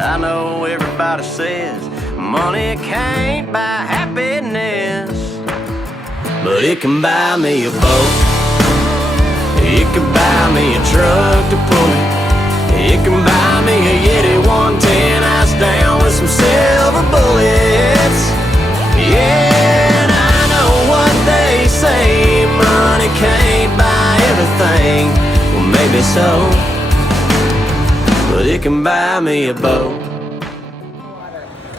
I know everybody says money can't buy happiness, but it can buy me a boat. It can buy me a truck to pull it. It can buy me a Yeti 110 ice down with some silver bullets. Yeah, and I know what they say, money can't buy everything. Well, maybe so, but it can buy me a boat.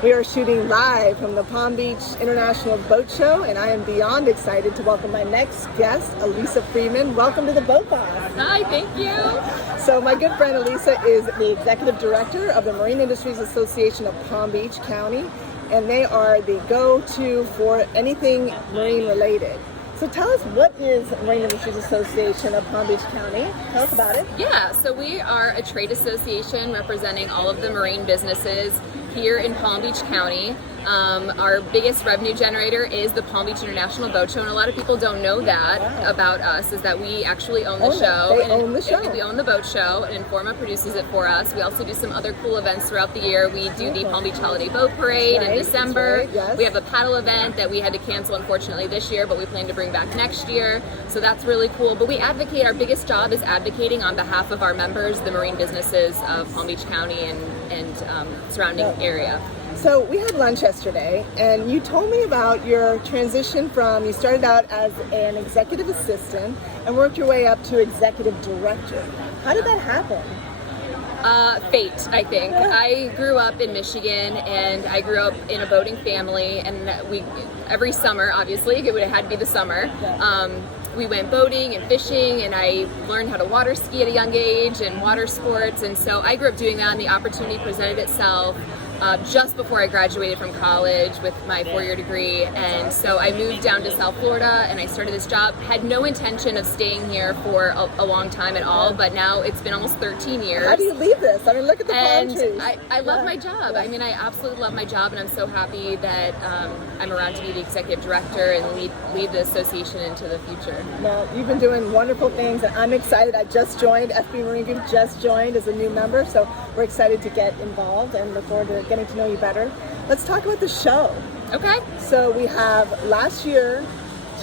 We are shooting live from the Palm Beach International Boat Show, and I am beyond excited to welcome my next guest, Alyssa Freeman. Welcome to the Boat Boss. Hi, thank you. So my good friend Alyssa is the Executive Director of the Marine Industries Association of Palm Beach County, and they are the go-to for anything marine related. So tell us, what is Marine Industries Association of Palm Beach County? Tell us about it. Yeah, so we are a trade association representing all of the marine businesses here in Palm Beach County. Our biggest revenue generator is the Palm Beach International Boat Show, and a lot of people don't know that about us, is that we actually own the show. They own the show. We own the boat show, and Informa produces it for us. We also do some other cool events throughout the year. We do the Palm Beach Holiday Boat Parade in December. Right, yes. We have a paddle event that we had to cancel, unfortunately, this year, but we plan to bring back next year. So that's really cool. But we advocate, our biggest job is advocating on behalf of our members, the marine businesses of Palm Beach County and surrounding area. So we had lunch yesterday, and you told me about your transition from, you started out as an executive assistant and worked your way up to executive director. How did that happen? Fate, I think. I grew up in Michigan, and I grew up in a boating family, and every summer, obviously, it would have had to be the summer, we went boating and fishing, and I learned how to water ski at a young age and water sports, and so I grew up doing that, and the opportunity presented itself just before I graduated from college with my 4-year degree. And so I moved down to South Florida and I started this job. Had no intention of staying here for a long time at all, but now it's been almost 13 years. How do you leave this? I mean, look at the palm trees. I love my job. I mean, I absolutely love my job, and I'm so happy that I'm around to be the executive director and lead the association into the future. Well, you've been doing wonderful things, and I'm excited. I just joined, FB Marine Group just joined as a new member, so we're excited to get involved and look forward to getting to know you better. Let's talk about the show. Okay. So we have last year,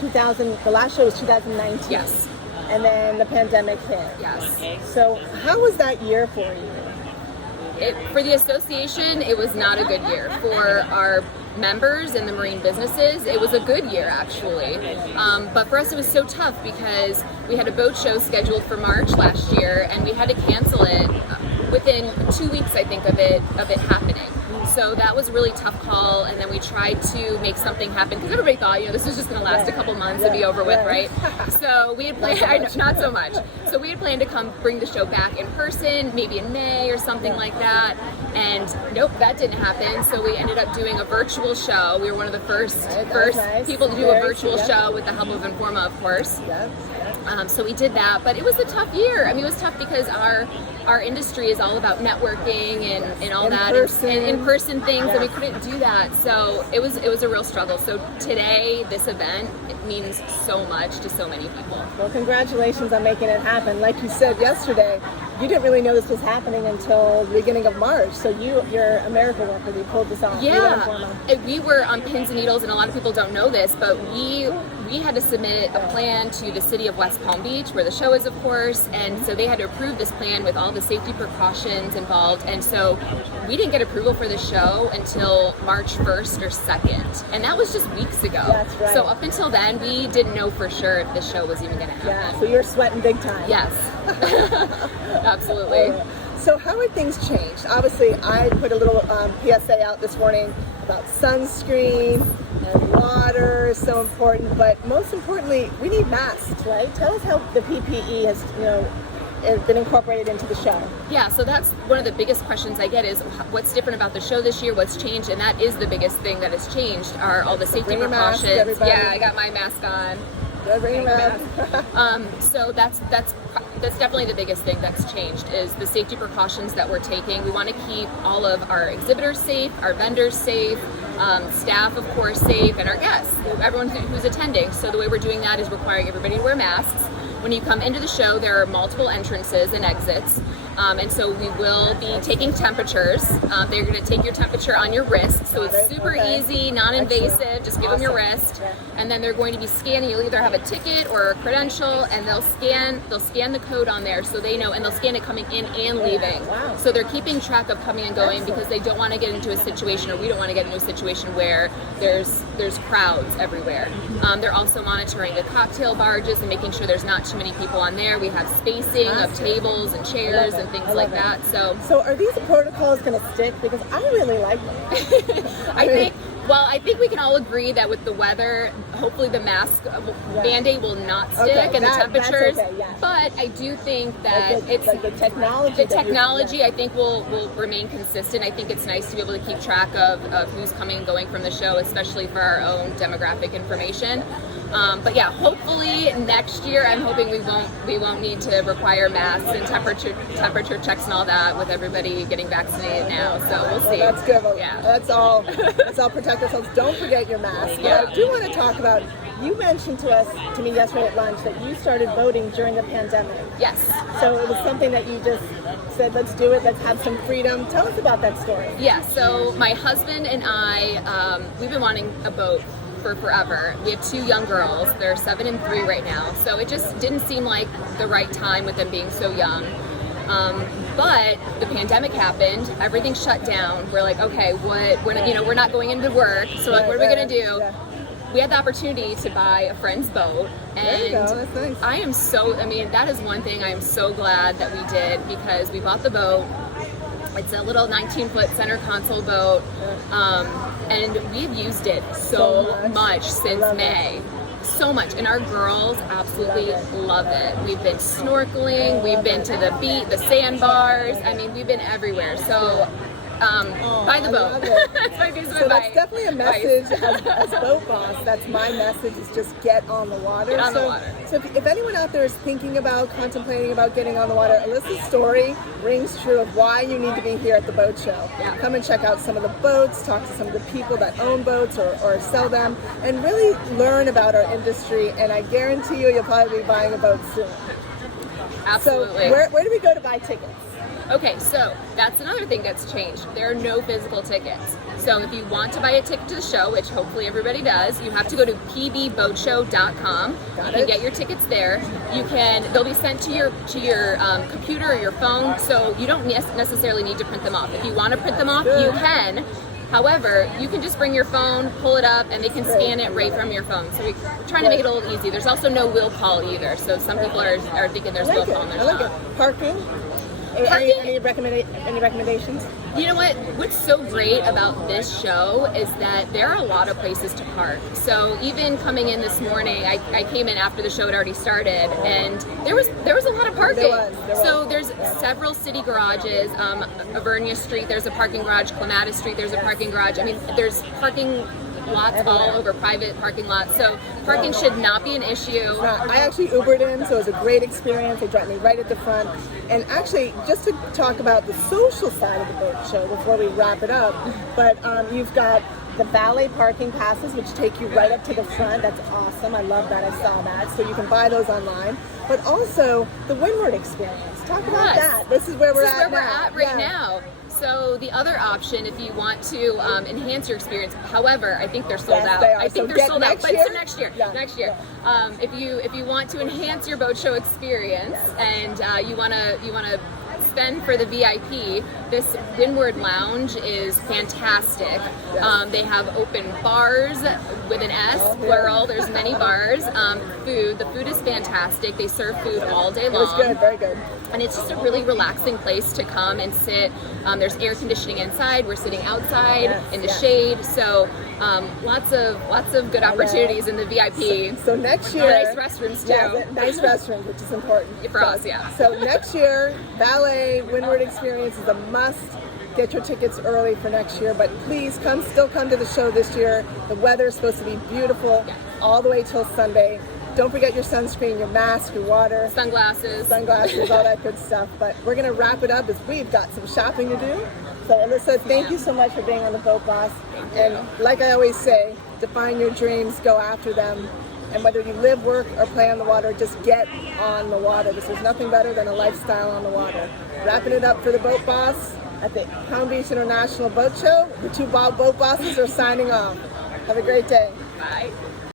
the last show was 2019. Yes. And then the pandemic hit. Yes. So how was that year for you? For the association, it was not a good year. For our members and the marine businesses, it was a good year, actually. But for us, it was so tough because we had a boat show scheduled for March last year, and we had to cancel it within 2 weeks, I think, of it happening. So that was a really tough call, and then we tried to make something happen because everybody thought, this was just going to last a couple months and be over with, right? So we had planned, not so much. So we had planned to come bring the show back in person, maybe in May or something like that, and nope, that didn't happen. So we ended up doing a virtual show. We were one of the first people to do a virtual show with the help of Informa, of course. So we did that, but it was a tough year. I mean, it was tough because our industry is all about networking and all that, and in-person things, and we couldn't do that. So it was a real struggle. So today, this event, it means so much to so many people. Well, congratulations on making it happen. Like you said yesterday, you didn't really know this was happening until the beginning of March. So you're a miracle worker. You pulled this off. Yeah, we were on pins and needles, and a lot of people don't know this, but we had to submit a plan to the city of West Palm Beach, where the show is, of course, and so they had to approve this plan with all the safety precautions involved, and so we didn't get approval for the show until March 1st or 2nd, and that was just weeks ago. That's right. So up until then, we didn't know for sure if the show was even going to happen. Yeah, so you're sweating big time. Yes, absolutely. So how have things changed? Obviously, I put a little PSA out this morning about sunscreen and water is so important, but most importantly, we need masks, right? Tell us how the PPE has, been incorporated into the show. Yeah, so that's one of the biggest questions I get is what's different about the show this year, what's changed, and that is the biggest thing that has changed are all the safety precautions. Mask, yeah, I got my mask on. Bring your mask. So that's definitely the biggest thing that's changed is the safety precautions that we're taking. We want to keep all of our exhibitors safe, our vendors safe, staff, of course, safe, and our guests, everyone who's attending. So the way we're doing that is requiring everybody to wear masks. When you come into the show, there are multiple entrances and exits, And so we will be taking temperatures. They're going to take your temperature on your wrist, so it's super easy, non-invasive. Just give them your wrist, and then they're going to be scanning. You'll either have a ticket or a credential, and they'll scan the code on there, so they know, and they'll scan it coming in and leaving. Wow. So they're keeping track of coming and going because they don't want to get into a situation, or we don't want to get into a situation where there's crowds everywhere. They're also monitoring the cocktail barges and making sure there's not too many people on there. We have spacing of tables and chairs and things like that. So are these protocols going to stick? Because I really like them. I think we can all agree that with the weather, hopefully the mask mandate will not stick, and the temperatures. That's okay, yes. But I do think that the technology. The technology, I think, will remain consistent. I think it's nice to be able to keep track of who's coming and going from the show, especially for our own demographic information. But yeah, hopefully next year, I'm hoping we won't need to require masks and temperature checks and all that with everybody getting vaccinated now. So we'll see. Well, that's good. Well, yeah. Let's all protect ourselves. Don't forget your mask. Yeah. But I do want to talk about. You mentioned to me yesterday at lunch that you started voting during the pandemic. Yes. So it was something that you just said, let's do it, let's have some freedom. Tell us about that story. Yeah, so my husband and I, we've been wanting a boat for forever. We have 2 young girls. They're 7 and 3 right now. So it just didn't seem like the right time with them being so young. But the pandemic happened, everything shut down. We're like, okay, we're not going into work. So like, what are we going to do? Yeah. We had the opportunity to buy a friend's boat, and there you go. That's nice. that is one thing I am so glad that we did, because we bought the boat. It's a little 19-foot center console boat, and we've used it so much since May. So much, and our girls absolutely love it. We've been snorkeling, we've been to the beach, the sandbars. I mean, we've been everywhere. So buy the boat. That's my piece of advice. So that's definitely a message as boat boss. That's my message, is just get on the water. Get on the water. So if anyone out there is contemplating about getting on the water, Alyssa's story rings true of why you need to be here at the boat show. Yeah. Come and check out some of the boats, talk to some of the people that own boats or sell them, and really learn about our industry. And I guarantee you'll probably be buying a boat soon. Absolutely. So where do we go to buy tickets? Okay, so that's another thing that's changed. There are no physical tickets. So if you want to buy a ticket to the show, which hopefully everybody does, you have to go to pbboatshow.com. You can get your tickets there. They'll be sent to your computer or your phone, so you don't necessarily need to print them off. If you want to print them off, you can. However, you can just bring your phone, pull it up, and they can scan it right from your phone. So we're trying to make it a little easy. There's also no will call either. So some people are thinking there's will call and there's not. Parking? Any recommendations? You know what's so great about this show is that there are a lot of places to park. So even coming in this morning, I came in after the show had already started, and there was a lot of parking. There was. So there's several city garages. Avernia Street, there's a parking garage. Clematis Street, there's a parking garage. I mean, there's parking lots all over, private parking lots. So parking should not be an issue. I actually Ubered in, so it was a great experience. They dropped me right at the front. And actually, just to talk about the social side of the boat show before we wrap it up, but you've got the valet parking passes, which take you right up to the front. That's awesome. I love that. I saw that. So you can buy those online. But also the Windward experience. Talk about that. This is where we're at right now. So the other option, if you want to enhance your experience, however, I think they're sold out. I think they're sold out. But so next year. If you want to enhance your boat show experience and you wanna spend for the VIP, this Windward Lounge is fantastic. They have open bars with an S, plural. There's many bars. The food is fantastic. They serve food all day long. It was good, very good. And it's just a really relaxing place to come and sit. There's air conditioning inside. We're sitting outside in the shade. So lots of good opportunities in the VIP. So next year, nice restrooms too. Yeah, nice restrooms, which is important for us. Yeah. So next year, Valet Windward experience is a must. Get your tickets early for next year, but please still come to the show this year. The weather is supposed to be beautiful all the way till Sunday. Don't forget your sunscreen, your mask, your water. Sunglasses, all that good stuff. But we're going to wrap it up as we've got some shopping to do. So Alyssa, thank you so much for being on the Boat Boss. And like I always say, define your dreams, go after them. And whether you live, work, or play on the water, just get on the water, because there's nothing better than a lifestyle on the water. Wrapping it up for the Boat Boss at the Palm Beach International Boat Show. The two boat bosses are signing off. Have a great day. Bye.